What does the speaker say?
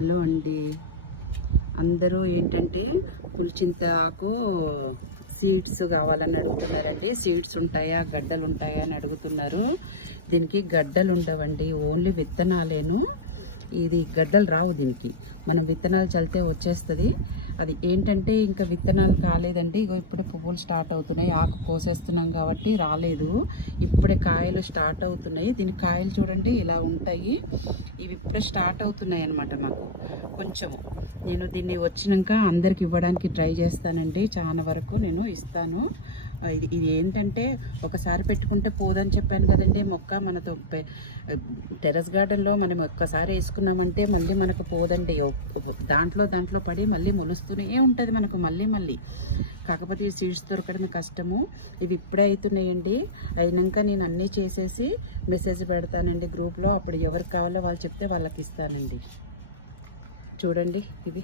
Hello అండి. అందరూ ఏంటంటే పులిచింత ఆకు సీడ్స్ కావాలని అడుగుతున్నారండి. సీడ్స్ ఉంటాయా? గడ్డలు ఉంటాయా అని అడుగుతున్నారు. దీనికి గడ్డలు ఉండవండి ఓన్లీ విత్తనాలేను. ఇది గడ్డలు రావు దీనికి. మనం విత్తనాలు చల్లితే వచ్చేస్తుంది. అది ఏంటంటే ఇంకా విత్తనాలు కాలేదండి ఇగో ఇప్పుడే పువ్వులు స్టార్ట్ అవుతున్నాయి. ఆకు కోసేస్తున్నాం కాబట్టి రాలేదు. ఇప్పుడే కాయలు స్టార్ట్ అవుతున్నాయి. దీని కాయలు చూడండి ఇలా ఉంటాయి. ఇవి ఇప్పుడే స్టార్ట్ అవుతున్నాయి అనమాట నాకు కొంచెం నేను దీన్ని వచ్చినాక అందరికి ఇవ్వడానికి ట్రై చేస్తానండి. చాలా వరకు నేను ఇస్తాను. ఇది ఇది ఏంటంటే ఒకసారి పెట్టుకుంటే పోదని చెప్పాను కదండి మొక్క మనతో పె- టెర్రస్ గార్డెన్లో మనం ఒక్కసారి వేసుకున్నామంటే మళ్ళీ మనకు పోదండి. దాంట్లో దాంట్లో పడి మళ్ళీ మొలుస్తూనే ఉంటుంది మనకు మళ్ళీ మళ్ళీ. కాకపోతే ఈ సీడ్స్ దొరకడం కష్టము. ఇవి ఇప్పుడే అవుతున్నాయండి అయినాక నేను అన్నీ చేసేసి మెసేజ్ పెడతానండి గ్రూప్లో. అప్పుడు ఎవరికి కావాలో వాళ్ళు చెప్తే వాళ్ళకి ఇస్తానండి. చూడండి ఇది